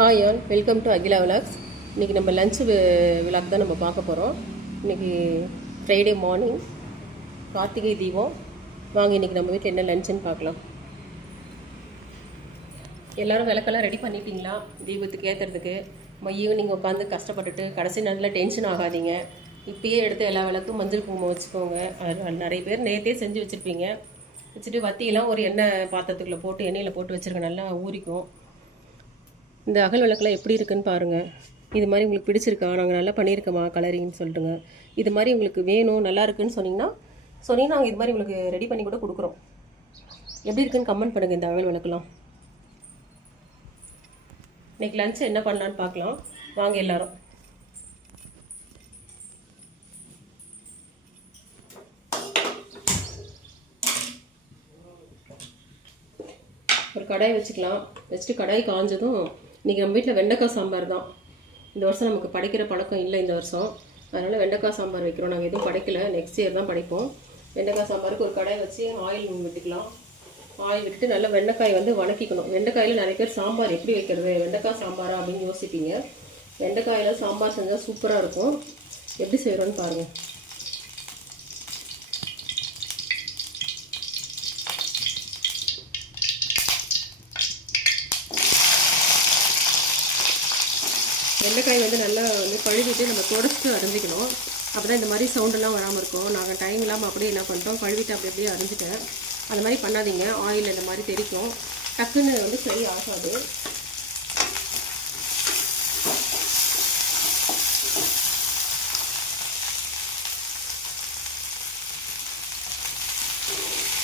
Hi all, welcome to Akila vlogs. இன்றைக்கி நம்ம lunch vlog தான் நம்ம பார்க்க போகிறோம். இன்றைக்கி ஃப்ரைடே மார்னிங், கார்த்திகை தீபம். வாங்க இன்றைக்கி நம்ம வீட்டில் என்ன லன்ச்சுன்னு பார்க்கலாம். எல்லோரும் விளக்கெல்லாம் ரெடி பண்ணிட்டீங்களா தீபத்துக்கு ஏற்றுறதுக்கு? நம்ம ஈவினிங் உட்காந்து கஷ்டப்பட்டுட்டு கடைசி நேரத்தில் டென்ஷன் ஆகாதீங்க. இப்பயே எடுத்து எல்லா விளக்கும் மஞ்சள் குங்குமம் வச்சுக்கோங்க. நிறைய பேர் நேற்றே செஞ்சு வச்சுருப்பீங்க. வச்சுட்டு வத்தியெல்லாம் ஒரு எண்ணெய் பாத்திரத்துக்குள்ளே போட்டு எண்ணெயில் போட்டு வச்சுருக்க, நல்லா ஊறிக்கும். இந்த அகல் விளக்கெல்லாம் எப்படி இருக்குன்னு பாருங்கள். இது மாதிரி உங்களுக்கு பிடிச்சிருக்கா, நாங்கள் நல்லா பண்ணியிருக்கோமா கலரிங்னு சொல்லிட்டுங்க. இது மாதிரி உங்களுக்கு வேணும், நல்லா இருக்குன்னு சொன்னீங்கன்னா நாங்கள் இது மாதிரி உங்களுக்கு ரெடி பண்ணி கூட கொடுக்குறோம். எப்படி இருக்குன்னு கமெண்ட் பண்ணுங்கள். இந்த அகல் விளக்கெல்லாம் இன்றைக்கி லன்ச் என்ன பண்ணலான்னு பார்க்கலாம். வாங்க எல்லாரும். ஒரு கடாய் வச்சுக்கலாம். வச்சுட்டு கடாய் காஞ்சதும், இன்றைக்கி நம்ம வீட்டில் வெண்டைக்காய் சாம்பார் தான். இந்த வருஷம் நமக்கு படைக்கிற பழக்கம் இல்லை இந்த வருஷம். அதனால் வெண்டைக்காய் சாம்பார் வைக்கிறோம். நாங்கள் எதுவும் படைக்கலை, நெக்ஸ்ட் இயர் தான் படைப்போம். வெண்டைக்காய் சாம்பாருக்கு ஒரு கடாய் வச்சு ஆயில் விட்டுக்கலாம். ஆயில் விட்டுட்டு நல்லா வெண்டைக்காய் வதக்கிக்கணும். வெண்டைக்காயில் நிறைய பேர் சாம்பார் எப்படி வைக்கிறது, வெண்டைக்காய் சாம்பாரா அப்படின்னு யோசிப்பீங்க. வெண்டைக்காயில் சாம்பார் செஞ்சால் சூப்பராக இருக்கும். எப்படி செய்கிறோன்னு பாருங்கள். வெண்டைக்காய் நல்லா கழுவிட்டு நம்ம தொடச்சிட்டு அரிஞ்சிக்கணும். அப்போ தான் இந்த மாதிரி சவுண்டெல்லாம் வராமல் இருக்கும். நாங்கள் டைம் இல்லாமல் அப்படியே என்ன பண்ணிட்டோம், கழுவிட்டு அப்படியே அரிஞ்சிட்டேன். அந்த மாதிரி பண்ணாதீங்க. ஆயில் இந்த மாதிரி தெரிக்கும், டக்குன்னு சரி ஆகாது.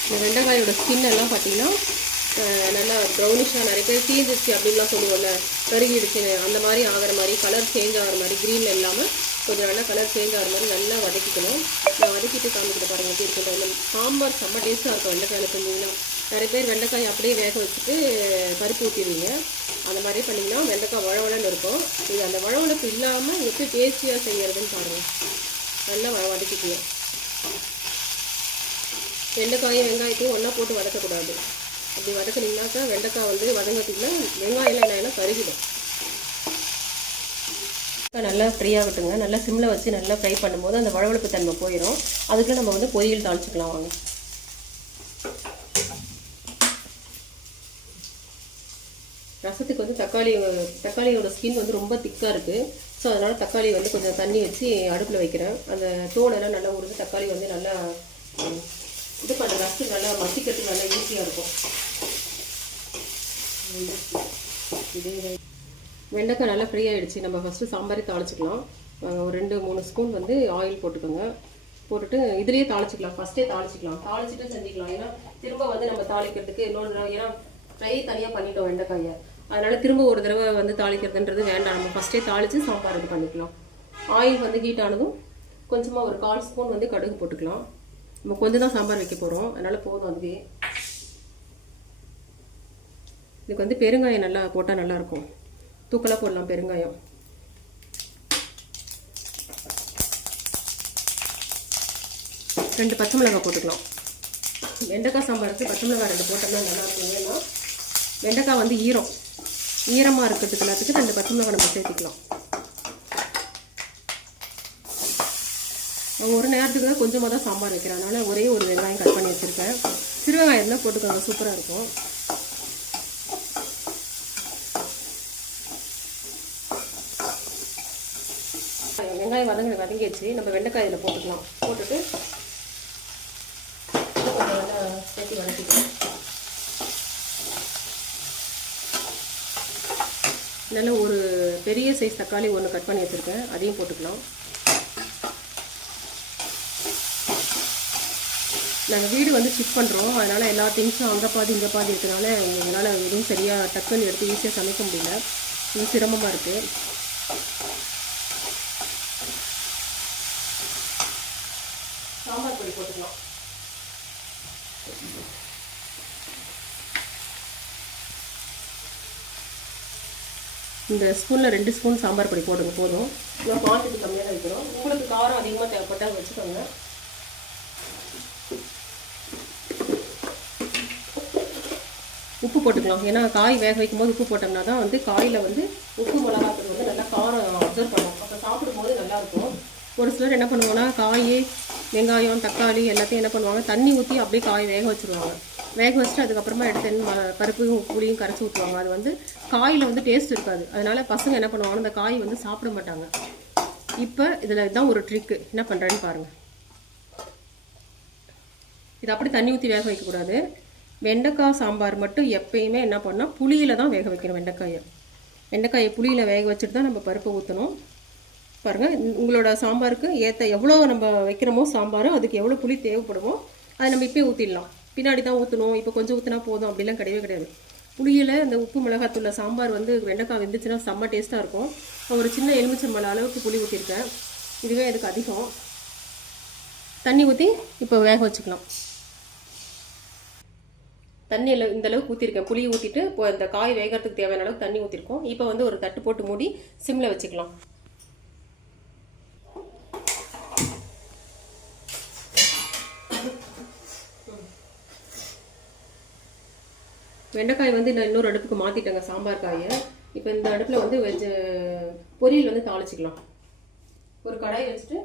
இந்த வெண்டைக்காயோட ஸ்கின் எல்லாம் பார்த்தீங்கன்னா நல்லா ப்ரௌனிஷாக, நிறைய பேர் தீர்ந்துச்சு அப்படின்லாம் சொல்லுவோம்ல, கருகிடுச்சு அந்த மாதிரி ஆகிற மாதிரி, கலர் சேஞ்ச் ஆகிற மாதிரி, க்ரீனில் இல்லாமல் கொஞ்சம் நல்லா கலர் சேஞ்ச் ஆகிற மாதிரி நல்லா வதக்கிக்கணும். நான் வதக்கிட்டு காமிக்கிட்டு பாருங்கள் எப்படி இருக்கும். சாம்பார் செம்ம டேஸ்ட்டாக இருக்கும் வெண்டைக்காயில் செஞ்சிங்கன்னா. நிறைய பேர் வெண்டைக்காய் அப்படியே வேக வச்சுட்டு பருப்பு ஊற்றிடுவீங்க. அந்த மாதிரி பண்ணிங்கன்னா வெண்டைக்காய் வழவழன்னு இருக்கும். இது அந்த வழவழப்பு இல்லாமல் எப்படி டேஸ்டியாக செய்கிறதுன்னு பாருங்கள். நல்லா வதக்கிக்கணும். வெண்டைக்காயும் வெங்காயத்தையும் ஒன்றா போட்டு வதக்கக்கூடாது. அப்படி வதக்குனீங்கன்னாக்கா வெண்டைக்காய் வதங்கிறதுக்குள்ள வெங்காயம் எல்லாம் கருகிடும். நல்லா ஃப்ரை ஆகட்டுங்க. நல்லா சிம்மில் வச்சு நல்லா ஃப்ரை பண்ணும்போது அந்த வழவழப்பு தன்மை போயிடும். அதுக்குள்ள நம்ம பொரியல் தாளிச்சிக்கலாம். வாங்க. ரசத்துக்கு தக்காளியோட ஸ்கின் ரொம்ப திக்காக இருக்குது. ஸோ அதனால் தக்காளி கொஞ்சம் தண்ணி வச்சு அடுப்பில் வைக்கிறேன். அந்த தோலெல்லாம் நல்லா உருது. தக்காளி நல்லா இது பண்ண ரசத்துக்கு நல்லா மசிக்கிறதுக்கு நல்லா ஈஸியாக இருக்கும். வெண்டைக்காய் நல்லா ஃப்ரீ ஆகிடுச்சு. நம்ம ஃபஸ்ட்டு சாம்பாரே தாளிச்சிக்கலாம். ஒரு 2-3 ஸ்பூன் ஆயில் போட்டுக்கோங்க. போட்டுட்டு இதுலேயே தாளிச்சிக்கலாம். ஃபஸ்ட்டே தாளிச்சிக்கலாம், தாளிச்சிட்டு செஞ்சுக்கலாம். ஏன்னா திரும்ப நம்ம தாளிக்கிறதுக்கு இன்னொன்று, ஏன்னா ஃப்ரை தனியாக பண்ணிட்டோம் வெண்டைக்காயை. அதனால் திரும்ப ஒரு தடவை தாளிக்கிறதுன்றது வேண்டாம். நம்ம ஃபஸ்ட்டே தாளித்து சாம்பார் இது பண்ணிக்கலாம். ஆயில் ஹீட் ஆனதும் கொஞ்சமாக ஒரு 1/4 ஸ்பூன் கடுகு போட்டுக்கலாம். நம்ம கொஞ்சம் தான் சாம்பார் வைக்க போகிறோம், அதனால் போதும். அதுவே இதுக்கு பெருங்காயம் நல்லா போட்டால் நல்லாயிருக்கும். தூக்கலாக போடலாம் பெருங்காயம். ரெண்டு பச்சை மிளகாய் போட்டுக்கலாம். வெண்டைக்காய் சாம்பாருக்கு பச்சை மிளகாய் 2 போட்டோம்னா நல்லாயிருக்கும். ஏன்னா வெண்டைக்காய் ஈரமாக இருக்கிறதுக்கு எல்லாத்துக்கு 2 பச்சை மிளகாய் நம்ம சேர்த்துக்கலாம். ஒரு நேரத்துக்கு தான் கொஞ்சமாக தான் சாம்பார் வைக்கிறேன். அதனால் ஒரே ஒரு வெங்காயம் கட் பண்ணி வச்சுருக்கேன். சிறு வெங்காயம் தான் போட்டுக்கோங்க, சூப்பராக இருக்கும். வெங்காயம் வதங்கிடுச்சு. நம்ம வெண்டைக்காய் இதில் போட்டுக்கலாம். போட்டுட்டு நல்லா சேர்த்து வதக்கிக்கலாம். நல்லா ஒரு பெரிய சைஸ் தக்காளி 1 கட் பண்ணி வச்சுருக்கேன், அதையும் போட்டுக்கலாம். நாங்கள் வீடு ஷிஃப்ட் பண்ணுறோம். அதனால் எல்லா திங்ஸும் அங்கே பாதி இங்கே பாதி இருக்கிறதுனால எங்களால் எதுவும் சரியாக டக்குன்னு எடுத்து ஈஸியாக சமைக்க முடியல. இது சிரமமாக இருக்குது. சாம்பார் பொடி போட்டுக்கலாம். இந்த ஸ்பூனில் 2 ஸ்பூன் சாம்பார் பொடி போடுங்க, போதும். இன்னும் குவான்டிட்டி கம்மியாக தான் வைக்கிறோம். உங்களுக்கு காரம் அதிகமாக தேவைப்பட்டால் வச்சுக்கோங்க. உப்பு போட்டுக்கலாம். ஏன்னா காய் வேக வைக்கும் போது உப்பு போட்டோம்னா தான் வந்து காயில் வந்து உப்பு மிளகாத்தூள் வந்து நல்லா காரம் அப்சர்வ் பண்ணும். அப்போ சாப்பிடும்போது நல்லாயிருக்கும். ஒரு சிலர் என்ன பண்ணுவாங்கன்னா காய், வெங்காயம், தக்காளி எல்லாத்தையும் என்ன பண்ணுவாங்க, தண்ணி ஊற்றி அப்படியே காய் வேக வச்சுருவாங்க. வேக வச்சுட்டு அதுக்கப்புறமா எடுத்து பருப்பையும் புளியும் கரைச்சி ஊற்றுவாங்க. அது வந்து காயில் வந்து டேஸ்ட் இருக்காது. அதனால் பசங்க என்ன பண்ணுவாங்கன்னா அந்த காய் வந்து சாப்பிட மாட்டாங்க. இப்போ இதில் தான் ஒரு ட்ரிக்கு. என்ன பண்ணுறேன்னு பாருங்கள். இது அப்படி தண்ணி ஊற்றி வேக வைக்கக்கூடாது. வெண்டைக்காய் சாம்பார் மட்டும் எப்பயுமே என்ன பண்ணால் புளியில் தான் வேக வைக்கணும். வெண்டைக்காயை புளியில் வேக வச்சுட்டு தான் நம்ம பருப்பை ஊற்றணும். பாருங்கள், உங்களோட சாம்பாருக்கு ஏற்ற எவ்வளோ நம்ம வைக்கிறோமோ சாம்பார், அதுக்கு எவ்வளோ புளி தேவைப்படுமோ அதை நம்ம இப்போயே ஊற்றிடலாம். பின்னாடி தான் ஊற்றணும், இப்போ கொஞ்சம் ஊற்றினா போதும் அப்படிலாம் கிடையாது. புளியில் அந்த உப்பு மிளகாத்தூள்ல சாம்பார் வந்து வெண்டைக்காய் வெந்துச்சுன்னா செம்ம டேஸ்ட்டாக இருக்கும். ஒரு சின்ன எலுமிச்சம்பழம் அளவுக்கு புளி ஊற்றிருக்கேன். இதுவே அதுக்கு அதிகம். தண்ணி ஊற்றி இப்போ வேக வச்சுக்கலாம். தண்ணியில் இந்த அளவுக்கு ஊற்றிருக்கேன். புளி ஊற்றிட்டு இப்போ இந்த காய் வேகிறதுக்கு தேவையான அளவுக்கு தண்ணி ஊற்றிருக்கோம். இப்போ வந்து ஒரு தட்டு போட்டு மூடி சிம்மில் வச்சுக்கலாம். வெண்டைக்காய் வந்து நான் இன்னொரு அடுப்புக்கு மாற்றிட்டேங்க சாம்பார் காயை. இப்போ இந்த அடுப்பில் வந்து பொரியல் வந்து தாளிச்சிக்கலாம். ஒரு கடாய் வச்சுட்டு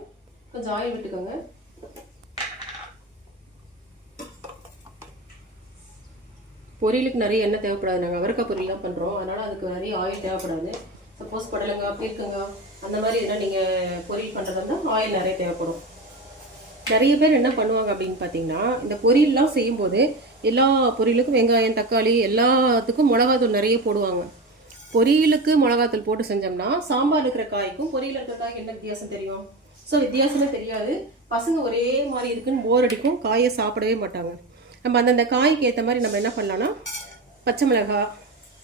கொஞ்சம் ஆயில் விட்டுக்கோங்க. பொரியலுக்கு நிறைய எண்ணெய் தேவைப்படாது. நாங்கள் அவரைக்காய் பொரியலாம் பண்ணுறோம், அதனால் அதுக்கு நிறைய ஆயில் தேவைப்படாது. சப்போஸ் புடலங்காய், பீர்க்கங்காய் அந்த மாதிரி இதெல்லாம் நீங்கள் பொரியல் பண்ணுறதா இருந்தால் ஆயில் நிறைய தேவைப்படும். நிறைய பேர் என்ன பண்ணுவாங்க அப்படின்னு பார்த்தீங்கன்னா, இந்த பொரியல்லாம் செய்யும்போது எல்லா பொரியலுக்கும் வெங்காயம், தக்காளி எல்லாத்துக்கும் மிளகாத்தூள் நிறைய போடுவாங்க. பொரியலுக்கு மிளகாத்தூள் போட்டு செஞ்சோம்னா சாம்பார் இருக்கிற காய்க்கும் பொரியல் இருக்கிற காய்க்கு என்ன வித்தியாசம் தெரியும்? ஸோ வித்தியாசமே தெரியாது. பசங்க ஒரே மாதிரி இருக்குன்னு போர் அடிக்கும், காயை சாப்பிடவே மாட்டாங்க. நம்ம அந்தந்த காய்க்கு ஏற்ற மாதிரி நம்ம என்ன பண்ணலாம்னா பச்சை மிளகா,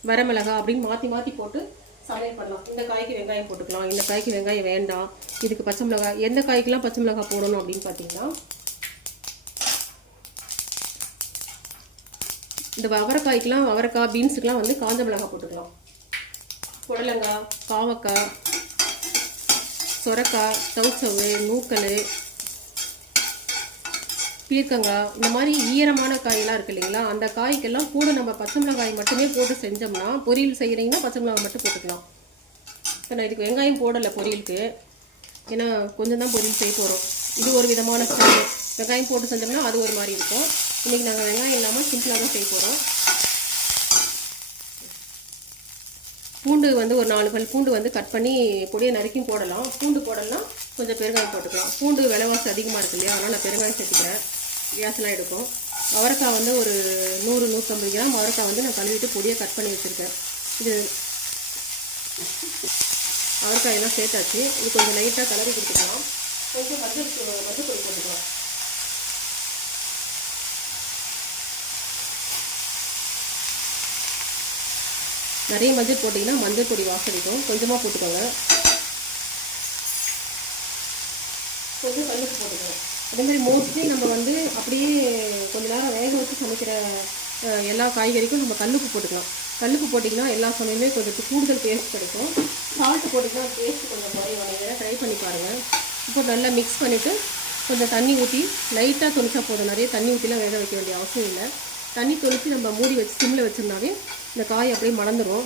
வரமிளகா அப்படின்னு மாற்றி மாற்றி போட்டு சமையல் பண்ணலாம். இந்த காய்க்கு வெங்காயம் போட்டுக்கலாம், இந்த காய்க்கு வெங்காயம் வேண்டாம், இதுக்கு பச்சை மிளகாய். எந்த காய்க்கெல்லாம் பச்சை மிளகாய் போடணும் அப்படின்னு பார்த்தீங்கன்னா, இந்த அவரைக்காய்க்கெலாம், அவரைக்காய், பீன்ஸுக்கெலாம் வந்து காஞ்ச மிளகாய் போட்டுக்கலாம். புடலங்காய், பாவக்காய், சொரக்காய், சவுச்சவு, நூக்கல், பீர்க்கங்காய், இந்த மாதிரி ஈரமான காயெல்லாம் இருக்குது இல்லைங்களா, அந்த காய்க்கெல்லாம் கூட நம்ம பச்சை மிளகாய் மட்டுமே போட்டு செஞ்சோம்னா, பொரியல் செய்கிறீங்கன்னா பச்சை மிளகாய் மட்டும் போட்டுக்கலாம். இப்போ நான் இதுக்கு வெங்காயம் போடலை பொரியலுக்கு, ஏன்னா கொஞ்சம் தான் பொரியல் செய்ய போகிறோம். இது ஒரு விதமான ஸ்டைல். வெங்காயம் போட்டு செஞ்சோம்னா அது ஒரு மாதிரி இருக்கும். இன்றைக்கி நாங்கள் வெங்காயம் இல்லாமல் சிம்பிளாக தான் செய்ய போகிறோம். பூண்டு வந்து ஒரு 4 பல் பூண்டு வந்து கட் பண்ணி பொடியை நறுக்கியும் போடலாம். பூண்டு போடலாம், கொஞ்சம் பெருங்காயம் போட்டுக்கலாம். பூண்டு விலைவாசி அதிகமாக இருக்கு இல்லையா, அதனால் நான் பெருங்காயம் சேர்த்துக்கிறேன், கேஸ்லாம் எடுக்கும். அவரைக்காய் வந்து ஒரு 100-150 கிராம் அவரைக்காய் வந்து நான் கழுவிட்டு பொடியை கட் பண்ணி வச்சுருக்கேன். இது அவரைக்காயெல்லாம் சேர்த்தாச்சு. இது கொஞ்சம் லைட்டாக கலரி கொடுத்துக்கலாம். கொஞ்சம் மஞ்சள் பொடி போட்டுக்கலாம். நிறைய மஞ்சள் போட்டிங்கன்னா மஞ்சள் பொடி வாசடிக்கும், கொஞ்சமாக போட்டுக்கோங்க. கொஞ்சம் கல்லுப்பு போட்டுக்கோங்க. அதேமாதிரி மோஸ்ட்லி நம்ம வந்து அப்படியே கொஞ்ச நேரம் வேக வச்சு சமைக்கிற எல்லா காய்கறிக்கும் நம்ம கல்லுப்பு போட்டுக்கலாம். கல்லுப்பு போட்டிங்கன்னா எல்லா சமயமே கொஞ்சம் கூடுதல் டேஸ்ட் கிடைக்கும். சால்ட்டு போட்டிங்கன்னா டேஸ்ட் கொஞ்சம் குறையும். நீங்கள் ட்ரை பண்ணி பாருங்கள். இப்போ நல்லா மிக்ஸ் பண்ணிவிட்டு கொஞ்சம் தண்ணி ஊற்றி லைட்டாக தொளிச்சா போதும். நிறைய தண்ணி ஊற்றிலாம் வேக வைக்க வேண்டிய அவசியம் இல்லை. தண்ணி தொளித்து நம்ம மூடி வச்சு சிம்மில் வச்சிருந்தாவே இந்த காய் அப்படியே மணந்துடும்.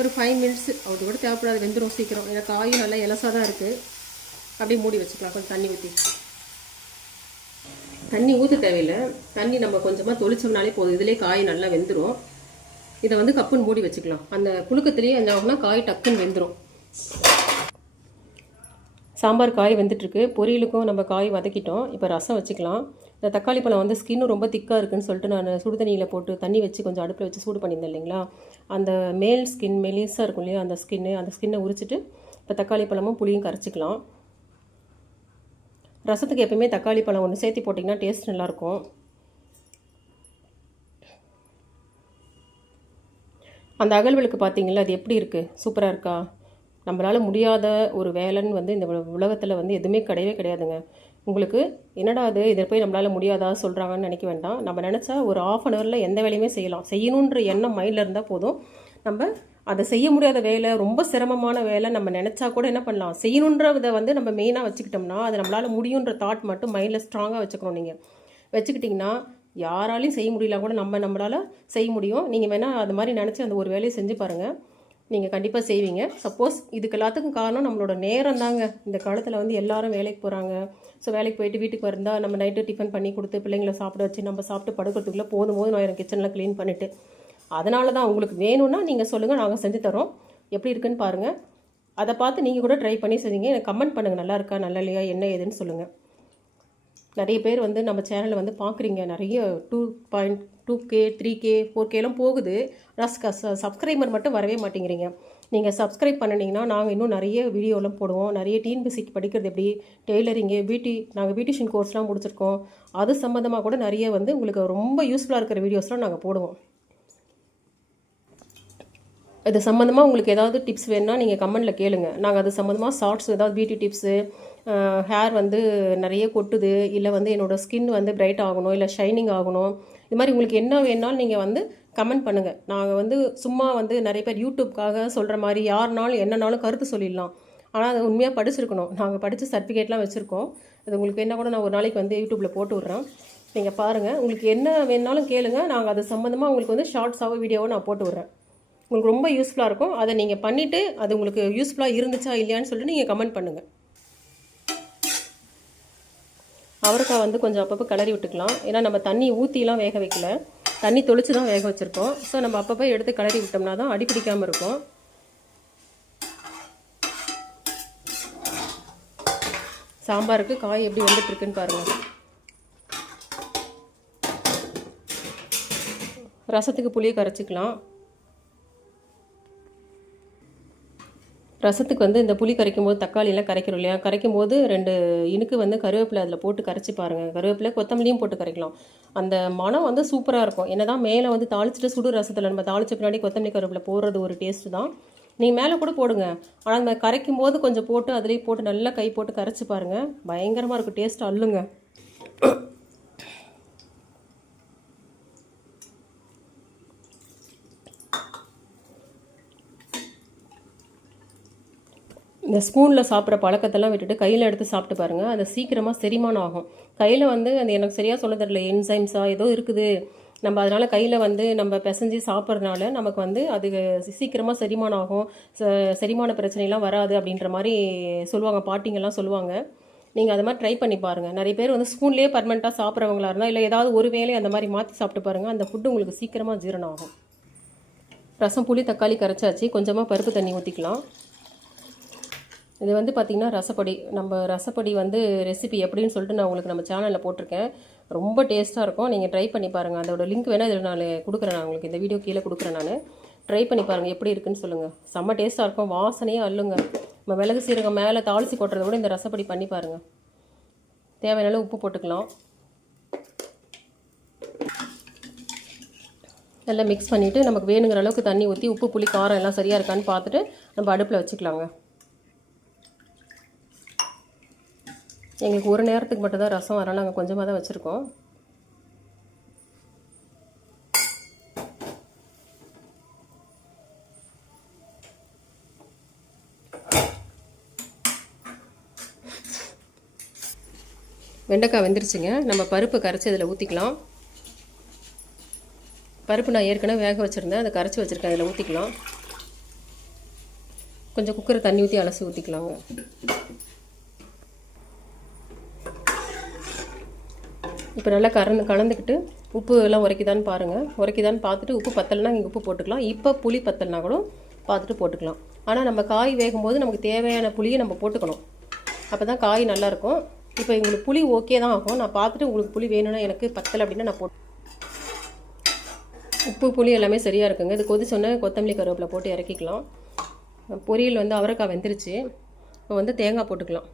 ஒரு 5 மினிட்ஸ் அது கூட தேவைப்படாது, வெந்துடும் சீக்கிரம். ஏன்னா காயும் நல்லா இலசாக தான் இருக்குது. அப்படியே மூடி வச்சுக்கலாம். கொஞ்சம் தண்ணி ஊற்றி, தண்ணி ஊற்ற தேவையில்லை. தண்ணி நம்ம கொஞ்சமாக தொளிச்சோம்னாலே போதும், இதிலே காய் நல்லா வெந்துடும். இதை வந்து கப்புன்னு மூடி வச்சுக்கலாம். அந்த புழுக்கத்திலேயே என்ன ஆகும்னா காய் டக்குன்னு வெந்துடும். சாம்பார் காய் வெந்துட்டுருக்கு. பொரியலுக்கும் நம்ம காய் வதக்கிட்டோம். இப்போ ரசம் வச்சுக்கலாம். இந்த தக்காளி பழம் வந்து ஸ்கின்னும் ரொம்ப திக்காக இருக்குதுன்னு சொல்லிட்டு நான் சுடு தண்ணியில் போட்டு தண்ணி வச்சு கொஞ்சம் அடுப்பில் வச்சு சூடு பண்ணியிருந்தேன் இல்லைங்களா, அந்த மேல் ஸ்கின் மெலிசாக இருக்கும் இல்லையா, அந்த ஸ்கின்னை உரிச்சிட்டு இப்போ தக்காளி பழமும் புளியும் கரைச்சிக்கலாம். ரசத்துக்கு எப்பவுமே தக்காளி பழம் ஒன்று சேர்த்து போட்டிங்கன்னா டேஸ்ட் நல்லாயிருக்கும். அந்த அகல்விளக்கு பார்த்தீங்களா, அது எப்படி இருக்குது, சூப்பராக இருக்கா? நம்மளால் முடியாத ஒரு வேலைன்னு வந்து இந்த உலகத்தில் வந்து எதுவுமே கிடையவே கிடையாதுங்க. உங்களுக்கு என்னடா அது, இதை போய் நம்மளால் முடியாதா சொல்கிறாங்கன்னு நினைக்க வேண்டாம். நம்ம நினச்சா ஒரு 1/2 அன் ஹவரில் எந்த வேலையுமே செய்யலாம். செய்யணுன்ற எண்ணம் மைண்டில் இருந்தால் போதும். நம்ம அதை செய்ய முடியாத வேலை, ரொம்ப சிரமமான வேலை நம்ம நினச்சா கூட என்ன பண்ணலாம், செய்யணுன்றதை வந்து நம்ம மெயினாக வச்சுக்கிட்டோம்னா அது நம்மளால் முடியுன்ற தாட் மட்டும் மைண்டில் ஸ்ட்ராங்காக வச்சுக்கணும். நீங்கள் வச்சுக்கிட்டிங்கன்னா யாராலையும் செய்ய முடியல கூட நம்மளால் செய்ய முடியும். நீங்கள் வேணால் அது மாதிரி நினச்சி அந்த ஒரு வேலையை செஞ்சு பாருங்கள், நீங்கள் கண்டிப்பாக செய்வீங்க. சப்போஸ் இதுக்கு எல்லாத்துக்கும் காரணம் நம்மளோட நேரம் தாங்க. இந்த காலத்தில் வந்து எல்லாரும் வேலைக்கு போகிறாங்க. ஸோ வேலைக்கு போயிட்டு வீட்டுக்கு வந்தால் நம்ம நைட்டு டிஃபன் பண்ணி கொடுத்து பிள்ளைங்கள சாப்பிட வச்சு நம்ம சாப்பிட்டு படுக்கிறதுக்குள்ளே போதும் நான் கிச்சனில் க்ளீன் பண்ணிவிட்டு. அதனால தான் உங்களுக்கு வேணும்னா நீங்கள் சொல்லுங்கள், நாங்கள் செஞ்சு தரோம். எப்படி இருக்குன்னு பாருங்கள். அதை பார்த்து நீங்கள் கூட ட்ரை பண்ணி செஞ்சீங்க. எனக்கு கமெண்ட் பண்ணுங்கள், நல்லா இருக்கா நல்லா இல்லையா என்ன ஏதுன்னு சொல்லுங்கள். நிறைய பேர் வந்து நம்ம சேனலை வந்து பார்க்குறீங்க, நிறைய 2.2K 3K 4Kலாம் போகுது. சப்ஸ்கிரைபர் மட்டும் வரவே மாட்டேங்கிறீங்க. நீங்கள் சப்ஸ்கிரைப் பண்ணினீங்கன்னா நாங்கள் இன்னும் நிறைய வீடியோலாம் போடுவோம். நிறைய டிஎன்பிஎஸ்சிக்கு படிக்கிறது எப்படி, டெய்லரிங்கு, நாங்கள் பியூட்டிஷியன் கோர்ஸ்லாம் முடிச்சிருக்கோம். அது சம்மந்தமாக கூட நிறைய வந்து உங்களுக்கு ரொம்ப யூஸ்ஃபுல்லாக இருக்கிற வீடியோஸ்லாம் நாங்கள் போடுவோம். இது சம்மந்தமாக உங்களுக்கு ஏதாவது டிப்ஸ் வேணுன்னா நீங்கள் கமெண்டில் கேளுங்க. நாங்கள் அது சம்மந்தமாக ஷார்ட்ஸ் ஏதாவது பியூட்டி டிப்ஸு, ஹேர் வந்து நிறைய கொட்டுது, இல்லை வந்து என்னோடய ஸ்கின் வந்து பிரைட் ஆகணும், இல்லை ஷைனிங் ஆகணும், இது மாதிரி உங்களுக்கு என்ன வேணாலும் நீங்கள் வந்து கமெண்ட் பண்ணுங்கள். நாங்கள் வந்து சும்மா வந்து நிறைய பேர் யூடியூப்காக சொல்கிற மாதிரி யாருனாலும் என்னன்னாலும் கருத்து சொல்லிடலாம். ஆனால் அது உண்மையாக படிச்சிருக்கணும். நாங்கள் படித்து சர்டிஃபிகேட்லாம் வச்சுருக்கோம். அது உங்களுக்கு என்ன கூட நான் ஒரு நாளைக்கு வந்து யூடியூப்பில் போட்டு விட்றேன், நீங்கள் பாருங்கள். உங்களுக்கு என்ன வேணாலும் கேளுங்க, நாங்கள் அது சம்மந்தமாக உங்களுக்கு வந்து ஷார்ட்ஸாகவோ வீடியோவோ நான் போட்டு விட்றேன். உங்களுக்கு ரொம்ப யூஸ்ஃபுல்லாக இருக்கும். அதை நீங்கள் பண்ணிவிட்டு அது உங்களுக்கு யூஸ்ஃபுல்லாக இருந்துச்சா இல்லையான்னு சொல்லிட்டு நீங்கள் கமெண்ட் பண்ணுங்கள். அவரைக்காய் வந்து கொஞ்சம் அப்பப்போ கிளறி விட்டுக்கலாம். ஏன்னா நம்ம தண்ணி ஊற்றிலாம் வேக வைக்கல, தண்ணி தொளிச்சு தான் வேக வச்சுருக்கோம். ஸோ நம்ம அப்பப்போ எடுத்து கிளறி விட்டோம்னா தான் அடி பிடிக்காமல் இருக்கும். சாம்பாருக்கு காய் எப்படி வந்துட்டுருக்குன்னு பாருங்கள். ரசத்துக்கு புளியை கரைச்சிக்கலாம். ரசத்துக்கு வந்து இந்த புளி கரைக்கும் போது தக்காளியெல்லாம் கரைக்கிறோம் இல்லையா, கரைக்கும் போது 2 இனுக்கு வந்து கருவேப்பிலை அதில் போட்டு கரைச்சி பாருங்கள். கருவேப்பிலை கொத்தமல்லியும் போட்டு கரைக்கலாம். அந்த மனம் வந்து சூப்பராக இருக்கும். என்ன தான் மேலே வந்து தாளிச்சிட்டு சுடு ரசத்தில் நம்ம தாளிச்ச பின்னாடி கொத்தமல்லி கருவேப்பிலை போடுறது ஒரு டேஸ்ட்டு தான். நீங்கள் மேலே கூட போடுங்க, ஆனால் அந்த கரைக்கும் போது கொஞ்சம் போட்டு அதிலேயே போட்டு நல்லா கை போட்டு கரைச்சி பாருங்கள், பயங்கரமாக இருக்கும். டேஸ்ட்டு அள்ளுங்க. இந்த ஸ்பூனில் சாப்பிட்ற பழக்கத்தெல்லாம் விட்டுட்டு கையில் எடுத்து சாப்பிட்டு பாருங்கள், அது சீக்கிரமாக செரிமானம் ஆகும். கையில் வந்து அது எனக்கு சரியாக சொல்ல தெரியல, என்சைம்ஸாக ஏதோ இருக்குது, நம்ம அதனால் கையில் வந்து நம்ம பிசைஞ்சு சாப்பிட்றதுனால நமக்கு வந்து அது சீக்கிரமாக செரிமானம் ஆகும், செரிமான பிரச்சனைலாம் வராது அப்படின்ற மாதிரி சொல்லுவாங்க, பாட்டிங்கெல்லாம் சொல்லுவாங்க. நீங்கள் அது மாதிரி ட்ரை பண்ணி பாருங்கள். நிறைய பேர் வந்து ஸ்பூன்லேயே பர்மனெண்ட்டாக சாப்பிட்றவங்களா இருந்தால், இல்லை ஏதாவது ஒரு வேலையை அந்த மாதிரி மாற்றி சாப்பிட்டு பாருங்கள், அந்த ஃபுட்டு உங்களுக்கு சீக்கிரமாக ஜீரணம் ஆகும். ரசம் புளி தக்காளி கரைச்சாச்சு, கொஞ்சமாக பருப்பு தண்ணி ஊற்றிக்கலாம். இது வந்து பார்த்திங்கன்னா ரசப்பொடி, நம்ம ரசப்பொடி வந்து ரெசிபி எப்படின்னு சொல்லிட்டு நான் உங்களுக்கு நம்ம சேனலில் போட்டிருக்கேன். ரொம்ப டேஸ்ட்டாக இருக்கும், நீங்கள் ட்ரை பண்ணி பாருங்கள். அதோட லிங்க் வேணால் இதில் நான் கொடுக்குறேன், நான் உங்களுக்கு இந்த வீடியோ கீழே கொடுக்குறேன். நான் ட்ரை பண்ணி பாருங்கள் எப்படி இருக்குன்னு சொல்லுங்கள். செம்ம டேஸ்ட்டாக இருக்கும், வாசனையே அள்ளுங்க. நம்ம மிளகு சீரகம் மேலே தாளித்து கொட்டுறத விட இந்த ரசப்பொடி பண்ணி பாருங்கள். தேவையான உப்பு போட்டுக்கலாம். நல்லா மிக்ஸ் பண்ணிவிட்டு நமக்கு வேணுங்கிற அளவுக்கு தண்ணி ஊற்றி உப்பு புளி காரம் எல்லாம் சரியாக இருக்கான்னு பார்த்துட்டு நம்ம அடுப்பில் வச்சுக்கலாங்க. எங்களுக்கு ஒரு நேரத்துக்கு மட்டும்தான் ரசம், அதனால் நாங்கள் கொஞ்சமாக தான் வச்சுருக்கோம். வெண்டைக்காய் வெந்துருச்சுங்க. நம்ம பருப்பு கரைச்சி இதில் ஊற்றிக்கலாம். பருப்பு நான் ஏற்கனவே வேக வச்சுருந்தேன், அதை கரைச்சி வச்சுருக்கேன், அதில் ஊற்றிக்கலாம். கொஞ்சம் குக்கரை தண்ணி ஊற்றி அலசி ஊற்றிக்கலாங்க. இப்போ நல்லா கலந்துக்கிட்டு உப்பு எல்லாம் உரைக்குதான்னு பாருங்கள். உரைக்குதான்னு பார்த்துட்டு உப்பு பத்தலைன்னா இங்கே உப்பு போட்டுக்கலாம். இப்போ புளி பத்தலைனா கூட பார்த்துட்டு போட்டுக்கலாம். ஆனால் நம்ம காய் வேகும்போது நமக்கு தேவையான புளியை நம்ம போட்டுக்கணும், அப்போ தான் காய் நல்லாயிருக்கும். இப்போ உங்களுக்கு புளி ஓகே தான் ஆகும். நான் பார்த்துட்டு உங்களுக்கு புளி வேணும்னா எனக்கு பத்தலை அப்படின்னா நான் உப்பு புளி எல்லாமே சரியாக இருக்குங்க. இது கொதிச்சோன்னே கொத்தமல்லி கருவேப்பிலை போட்டு இறக்கிக்கலாம். பொரியல் வந்து அவரைக்காய் வெந்துருச்சு. இப்போ வந்து தேங்காய் போட்டுக்கலாம்.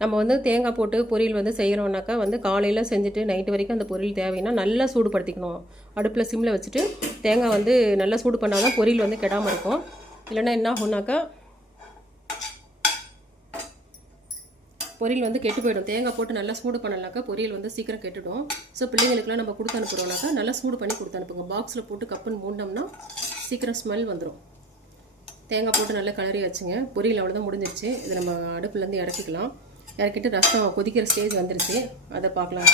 நம்ம வந்து தேங்காய் போட்டு பொரியல் வந்து செய்கிறோம்னாக்கா வந்து காலையில் செஞ்சுட்டு நைட்டு வரைக்கும் அந்த பொரியல் தேவைன்னா நல்லா சூடுபடுத்திக்கணும். அடுப்பில் சிம்மில் வச்சுட்டு தேங்காய் வந்து நல்லா சூடு பண்ணால் தான் பொரியல் வந்து கெடாமல் இருக்கும். இல்லைன்னா என்ன ஆகும்னாக்கா பொரியல் வந்து கெட்டு போயிடும். தேங்காய் போட்டு நல்லா சூடு பண்ணலாக்கா பொரியல் வந்து சீக்கிரம் கெட்டுடும். ஸோ பிள்ளைங்களுக்குலாம் நம்ம கொடுத்து அனுப்புகிறோம்னாக்கா நல்லா சூடு பண்ணி கொடுத்து அனுப்புங்க. பாக்ஸில் போட்டு கப்புன்னு மூண்டோம்னா சீக்கிரம் ஸ்மெல் வந்துடும். தேங்காய் போட்டு நல்லா கலரி வச்சுங்க. பொரியல் அவ்வளோதான் முடிஞ்சிருச்சு. இதை நம்ம அடுப்புலேருந்து இறக்கிக்கலாம். இறக்கிட்டு ரசம் கொதிக்கிற ஸ்டேஜ் வந்துருச்சு, அதை பார்க்கலாம்.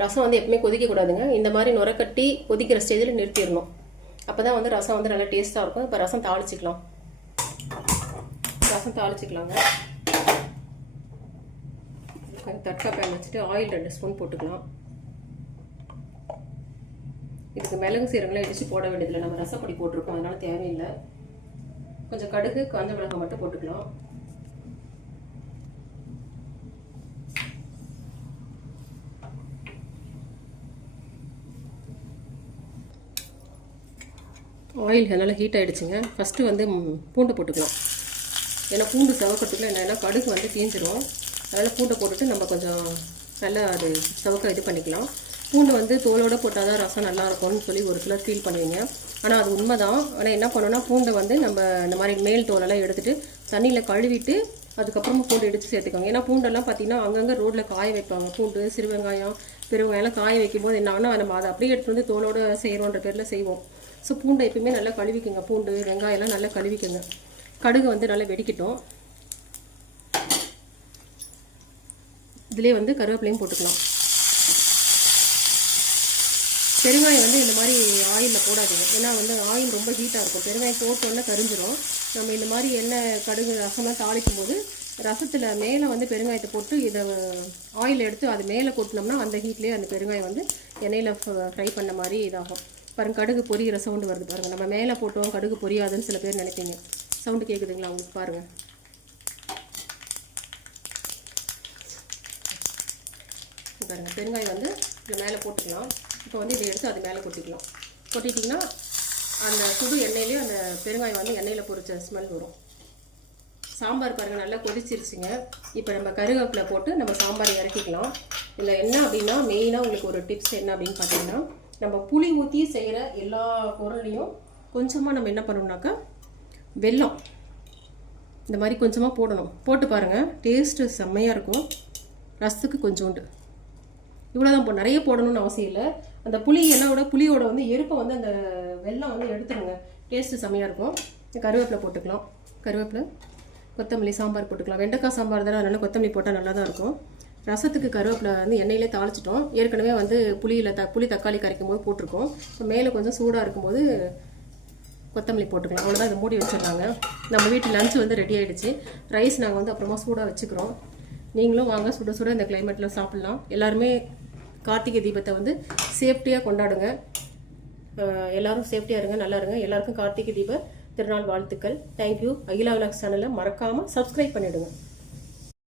ரசம் வந்து எப்பவுமே கொதிக்கக்கூடாதுங்க. இந்த மாதிரி நுரக்கட்டி கொதிக்கிற ஸ்டேஜில் நிறுத்திடணும். அப்போ தான் வந்து ரசம் வந்து நல்லா டேஸ்ட்டாக இருக்கும். இப்போ ரசம் தாளிச்சிக்கலாங்க. தட்கா பேன் வச்சுட்டு ஆயில் 2 ஸ்பூன் போட்டுக்கலாம். இதுக்கு மிளகு சீரகம்லாம் இடித்து போட வேண்டியதில்லை, நம்ம ரசப்பொடி போட்டிருக்கோம், அதனால தேவையில்லை. கொஞ்சம் கடுகு காஞ்ச மிளகாய் மட்டும் போட்டுக்கலாம். ஆயில் நல்லா ஹீட் ஆகிடுச்சுங்க. ஃபஸ்ட்டு வந்து பூண்டை போட்டுக்கலாம். ஏன்னா பூண்டு சவக்கிறதுக்குள்ள என்னென்னா கடுகு வந்து தீஞ்சிரும். அதனால் பூண்டை போட்டுட்டு நம்ம கொஞ்சம் நல்லா அது சவக்க இது பண்ணிக்கலாம். பூண்டு வந்து தோலோடு போட்டால் தான் ரசம் நல்லாயிருக்கும்னு சொல்லி ஒரு சிலர் ஃபீல் பண்ணுவீங்க. ஆனால் அது உண்மை தான். ஆனால் என்ன பண்ணணும்னா பூண்டை வந்து நம்ம இந்த மாதிரி மேல் தோலெல்லாம் எடுத்துகிட்டு தண்ணியில் கழுவிட்டு அதுக்கப்புறமா பூண்டு இடித்து சேர்த்துக்கோங்க. ஏன்னா பூண்டெல்லாம் பார்த்திங்கன்னா அங்கங்கே ரோட்டில் காய வைப்பாங்க. பூண்டு, சிறு வெங்காயம், பெருவெங்காயம்லாம் காய வைக்கும்போது என்ன ஆகுனா நம்ம அதை அப்படியே எடுத்து வந்து தோலோடு செய்கிறோன்ற பேரில் செய்வோம். ஸோ பூண்டை எப்பயுமே நல்லா கழுவிக்கோங்க. பூண்டு, வெங்காயம்லாம் நல்லா கழுவிக்கோங்க. கடுகு வந்து நல்லா வெடிக்கட்டும். இதிலே வந்து கருவேப்பிலையும் போட்டுக்கலாம். பெருங்காயம் வந்து இந்த மாதிரி ஆயிலில் போடாதீங்க. ஏன்னா வந்து ஆயில் ரொம்ப ஹீட்டாக இருக்கும். பெருங்காயம் போட்டோன்னே கரிஞ்சிடும். நம்ம இந்த மாதிரி எண்ணெய் கடுகு ரசம்லாம் தாளிக்கும் போது ரசத்தில் மேலே வந்து பெருங்காயத்தை போட்டு இதை ஆயில் எடுத்து அது மேலே கொட்டினோம்னா அந்த ஹீட்லேயே அந்த பெருங்காயம் வந்து எண்ணெயில் ஃப்ரை பண்ண மாதிரி இதாகும். பாருங்கள், கடுகு பொரியிற சவுண்டு வருது பாருங்கள். நம்ம மேலே போட்டோம் கடுகு பொரியாதுன்னு சில பேர் நினைப்பீங்க. சவுண்டு கேட்குதுங்களா உங்களுக்கு? பாருங்கள். பாருங்கள், பெருங்காயம் வந்து இதில் மேலே போட்டுக்கலாம். இப்போ வந்து இதை எடுத்து அது மேலே கொட்டிக்கலாம். கொட்டிட்டிங்கன்னா அந்த சுடு எண்ணெயிலே அந்த பெருங்காயம் வந்து எண்ணெயில் பொரிச்ச ஸ்மெல் வரும். சாம்பார் பாருங்கள் நல்லா கொதிச்சிருச்சுங்க. இப்போ நம்ம கருவேப்பிலை போட்டு நம்ம சாம்பார் இறக்கிக்கலாம். இதில் என்ன அப்படின்னா மெயினாக உங்களுக்கு ஒரு டிப்ஸ் என்ன அப்படின்னு பார்த்தீங்கன்னா, நம்ம புளி ஊற்றி செய்கிற எல்லா பொருளையும் கொஞ்சமாக நம்ம என்ன பண்ணணும்னாக்கா வெல்லம் இந்த மாதிரி கொஞ்சமாக போடணும். போட்டு பாருங்கள், டேஸ்ட்டு செம்மையாக இருக்கும். ரசத்துக்கு கொஞ்சோண்டு இவ்வளோதான் நிறைய போடணும்னு அவசியம் இல்லை. அந்த புளியோட வந்து எருப்பை வந்து அந்த வெல்லம் வந்து எடுத்துருங்க. டேஸ்ட்டு செம்மையாக இருக்கும். கருவேப்பிலை போட்டுக்கலாம். கருவேப்பிலை, கொத்தமல்லி, சாம்பார் போட்டுக்கலாம். வெண்டைக்காய் சாம்பார் தானே, அதனால் கொத்தமல்லி போட்டால் நல்லா தான் இருக்கும். ரசத்துக்கு கருவேப்பிலை வந்து எண்ணெயிலே தாளிச்சிட்டோம். ஏற்கனவே வந்து புளி தக்காளி கரைக்கும் போது போட்டிருக்கோம். இப்போ மேலே கொஞ்சம் சூடாக இருக்கும்போது கொத்தமல்லி போட்டுக்கலாம். அவ்வளோதான். இதை மூடி வச்சிடலாங்க. நம்ம வீட்டு லஞ்ச் வந்து ரெடி ஆகிடுச்சு. ரைஸ் நாங்கள் வந்து அப்புறமா சூடாக வச்சுக்கிறோம். நீங்களும் வாங்க, சுட சுட இந்த கிளைமேட்டில் சாப்பிட்லாம். எல்லாருமே கார்த்திகை தீபத்தை வந்து சேஃப்டியாக கொண்டாடுங்க. எல்லோரும் சேஃப்டியாக இருங்க, நல்லா இருங்க. எல்லாருக்கும் கார்த்திகை தீப திருநாள் வாழ்த்துக்கள். தேங்க்யூ. அகிலா விலாக்ஸ் சேனலை மறக்காமல் சப்ஸ்கிரைப் பண்ணிவிடுங்க.